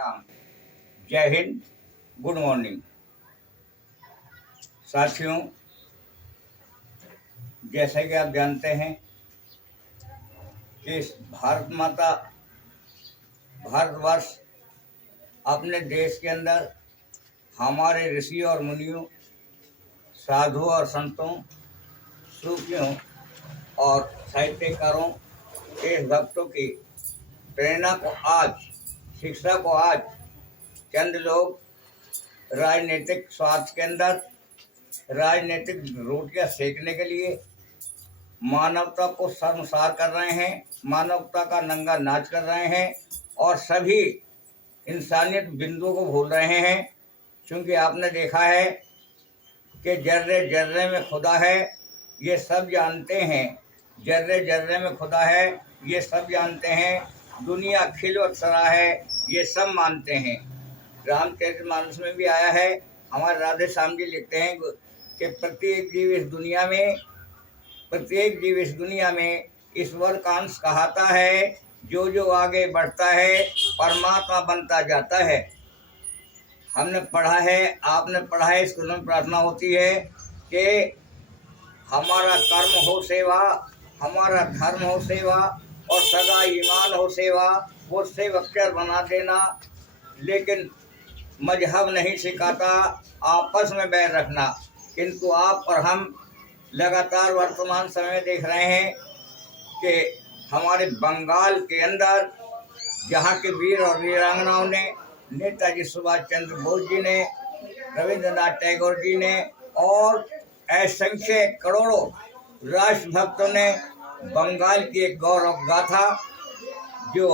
राम। जय Hind, good morning साथियों। जैसे कि आप जानते हैं कि भारतवर्ष अपने देश के अंदर हमारे ऋषि और मुनियों, साधुओं और संतों, सूफियों और साहित्यकारों, देशभक्तों की प्रेरणा को आज, शिक्षा को आज चंद लोग राजनीतिक स्वार्थ के अंदर राजनीतिक रोटियां सेकने के लिए मानवता को शर्मसार कर रहे हैं, मानवता का नंगा नाच कर रहे हैं और सभी इंसानियत बिंदुओं को भूल रहे हैं। क्योंकि आपने देखा है कि जर्रे जर्रे में खुदा है, ये सब जानते हैं। जर्रे जर्रे में खुदा है, ये सब जानते हैं। दुनिया खिलवतसरा है, ये सब मानते हैं। रामचरितमानस में भी आया है। हमारे राधे श्याम जी लिखते हैं कि प्रत्येक जीव इस दुनिया में ईश्वर का अंश कहाता है। जो जो आगे बढ़ता है परमात्मा बनता जाता है। हमने पढ़ा है, आपने पढ़ा है, स्कूलों में प्रार्थना होती है कि हमारा कर्म हो सेवा, हमारा धर्म हो सेवा और सदा ईमान हो सेवा, वो सेवकर बना देना। लेकिन मजहब नहीं सिखाता आपस में बैर रखना। किंतु आप और हम लगातार वर्तमान समय में देख रहे हैं कि हमारे बंगाल के अंदर जहाँ के वीर और वीरांगनाओं ने, नेताजी सुभाष चंद्र बोस जी ने, रविंद्रनाथ टैगोर जी ने और असंख्य करोड़ों राष्ट्रभक्तों ने बंगाल की एक गौरव गाथा, जो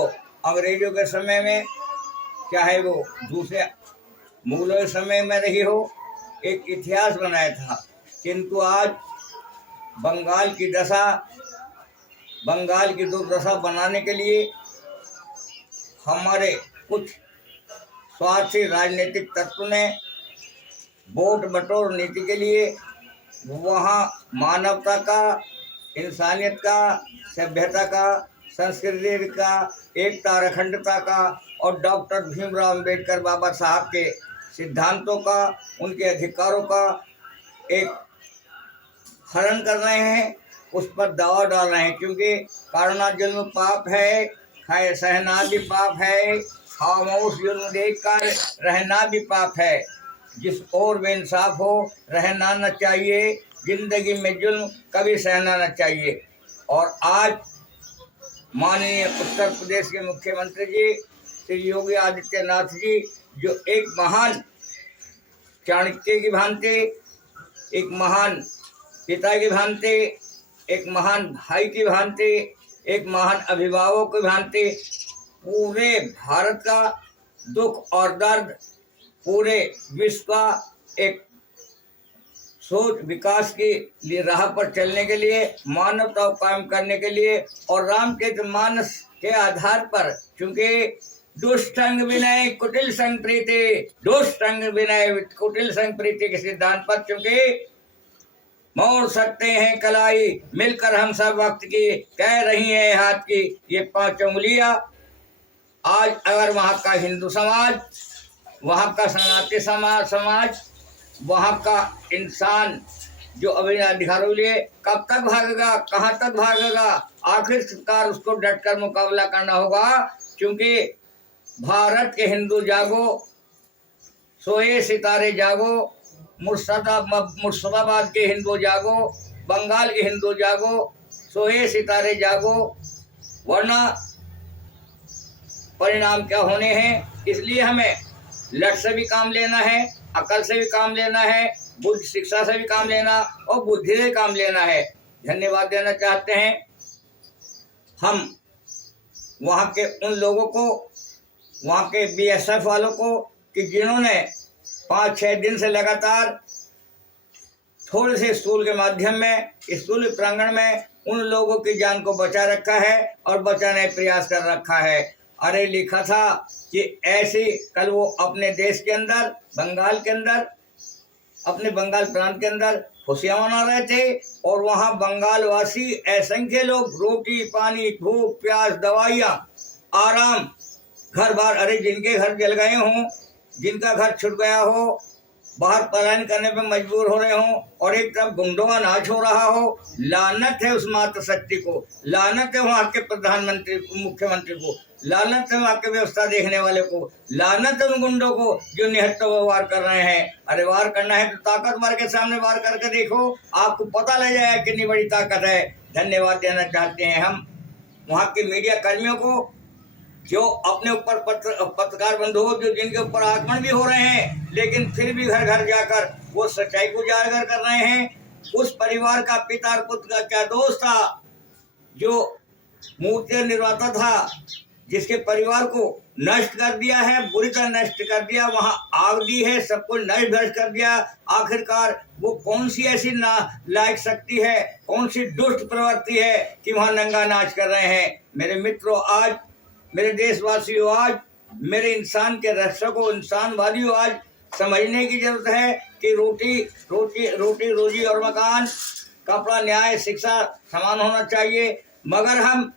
अंग्रेजों के समय में, चाहे वो दूसरे मुगलों के समय में रही हो, एक इतिहास बनाया था। किंतु आज बंगाल की दुर्दशा बनाने के लिए हमारे कुछ स्वार्थी राजनीतिक तत्व ने वोट बटोर नीति के लिए वहाँ मानवता का, इंसानियत का, सभ्यता का, संस्कृति का, एकता अखंडता का और डॉक्टर भीमराव अंबेडकर बाबा साहब के सिद्धांतों का, उनके अधिकारों का एक हरण कर रहे हैं, उस पर दबाव डाल रहे हैं। क्योंकि कारणा जुल्म पाप है, खाए सहना भी पाप है, खामोश जुल्म देख कर रहना भी पाप है। जिस और बेइंसाफ हो रहना न चाहिए, जिंदगी में जुल्म कभी सहना न चाहिए। और आज माननीय उत्तर प्रदेश के मुख्यमंत्री जी श्री योगी आदित्यनाथ जी, जो एक महान चाणक्य की भांति, एक महान पिता की भांति, एक महान भाई की भांति, एक महान अभिभावक की भांति पूरे भारत का दुख और दर्द, पूरे विश्व का एक सोच विकास की लिए राह पर चलने के लिए, मानवता को कायम करने के लिए और रामचरितमानस के आधार पर, क्योंकि दुष्टंग विनय कुटिल संग प्रीति, दुष्टंग विनय कुटिल संग प्रीति के सिद्धांत पर, क्योंकि मोड़ सकते हैं कलाई मिलकर हम सब वक्त की, कह रही है हाथ की ये 5 उंगलियां। आज अगर वहाँ का हिंदू समाज, वहाँ का सनातनी समाज, वहाँ का इंसान जो अभी अधिकारों लिए कब तक भागेगा, कहाँ तक भागेगा? आखिरकार उसको डटकर मुकाबला करना होगा। क्योंकि भारत के हिंदू जागो, सोए सितारे जागो, मुर्शिदाबाद के हिंदू जागो, बंगाल के हिंदू जागो, सोए सितारे जागो, वरना परिणाम क्या होने हैं। इसलिए हमें लट से भी काम लेना है, अकल से भी काम लेना है, बुद्ध शिक्षा से भी काम लेना और बुद्धि से काम लेना है। धन्यवाद देना चाहते हैं हम वहाँ के उन लोगों को, वहाँ के बीएसएफ वालों को, कि जिन्होंने 5-6 दिन से लगातार थोड़े से स्कूल के माध्यम में, स्कूल प्रांगण में उन लोगों की जान को बचा रखा है और बचाने का प्रयास कर रखा है। अरे लिखा था कि ऐसे कल वो अपने देश के अंदर, बंगाल के अंदर, अपने बंगाल प्रांत के अंदर खुशियां मना रहे थे और वहाँ बंगाल वासी असंख्य लोग रोटी पानी, भूख प्यास, दवाइयाँ, आराम, घर बार, अरे जिनके घर जल गए हों, जिनका घर छूट गया हो, बाहर पलायन करने पे मजबूर हो रहे हों, और एक तरफ गुंडों का नाच हो रहा हो, लानत है उस मातृ शक्ति को, लानत है वहाँ के प्रधानमंत्री मुख्यमंत्री को, लानत है वहाँ के व्यवस्था देखने वाले को, लानत है उन गुंडों को जो निहत्था वार कर रहे हैं। अरे वार करना है तो ताकतवर के सामने वार करके देखो, आपको पता लग जाएगा कितनी बड़ी ताकत है। धन्यवाद देना चाहते हैं हम वहाँ के मीडिया कर्मियों को, जो अपने ऊपर पत्रकार बंधु हो, जो जिनके ऊपर आक्रमण भी हो रहे हैं, लेकिन फिर भी घर घर जाकर वो सच्चाई को उजागर कर रहे हैं। उस परिवार का पिता और पुत्र का क्या दोष था जो मूर्ति निर्माता था, जिसके परिवार को नष्ट कर दिया है, बुरी तरह नष्ट कर दिया, वहां आग दी है, सब कुछ नष्ट भ्रष्ट कर दिया। आखिरकार वो कौन सी ऐसी लायक शक्ति है, कौन सी दुष्ट प्रवृत्ति है कि वहां नंगा नाच कर रहे हैं। मेरे मित्रों, आज मेरे देशवासियों, आज मेरे इंसान के रक्षकों, इंसानवादियों, आज समझने की जरूरत है कि रोटी रोजी और मकान, कपड़ा, न्याय, शिक्षा समान होना चाहिए। मगर हम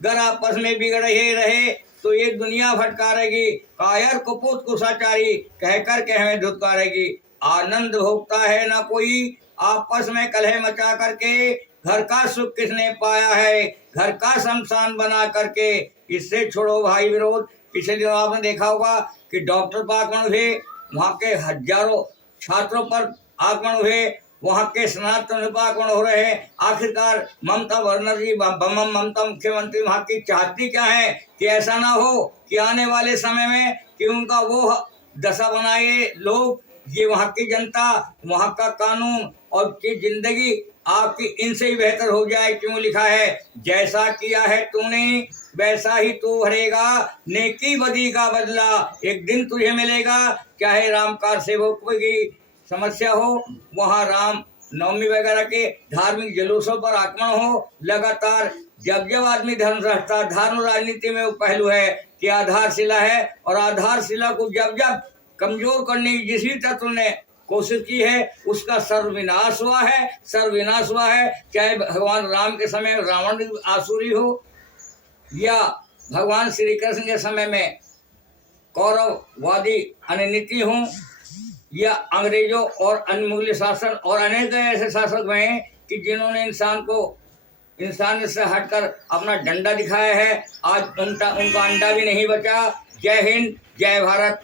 अगर आपस में बिगड़ ही रहे तो ये दुनिया फटकारेगी, कायर कुपुत कुशाचारी कहकर के हमें धुतकारेगी। आनंद भोगता है ना कोई, आपस में कलह मचा करके घर का सुख किसने पाया है, घर का शमशान बना करके। इससे छोड़ो भाई विरोध। पिछले दिनों आपने देखा होगा कि डॉक्टर पर आक्रमण हुए, वहाँ के हजारों छात्रों पर आक्रमण हुए, वहाँ के स्नातक पर आक्रमण हो रहे हैं। आखिरकार ममता बनर्जी, ममता मुख्यमंत्री वहाँ की चाहती क्या है कि ऐसा ना हो कि आने वाले समय में कि उनका वो दशा बनाए लोग, ये वहाँ की जनता, वहाँ का कानून और की जिंदगी आपकी इनसे ही बेहतर हो जाए। क्यों लिखा है, जैसा किया है तूने वैसा ही तू भरेगा, नेकी बदी का बदला एक दिन तुझे मिलेगा। चाहे रामकार सेवक की समस्या हो, वहाँ राम नवमी वगैरह के धार्मिक जुलूसों पर आक्रमण हो, लगातार जब जब आदमी धर्म रखता, धर्म राजनीति में वो पहलू है कि आधारशिला है, और आधारशिला को जब जब कमजोर करने की जिस भी तत्व ने कोशिश की है उसका सर्वविनाश हुआ है, सर्वविनाश हुआ है। चाहे भगवान राम के समय रावण आसुरी हो, या भगवान श्री कृष्ण के समय में कौरववादी अनिति हों, या अंग्रेजों और अन्य मुगल शासन और अनेक ऐसे शासक हुए हैं कि जिन्होंने इंसान से हटकर अपना डंडा दिखाया है। आज उनका अंडा भी नहीं बचा। जय हिंद, जय भारत।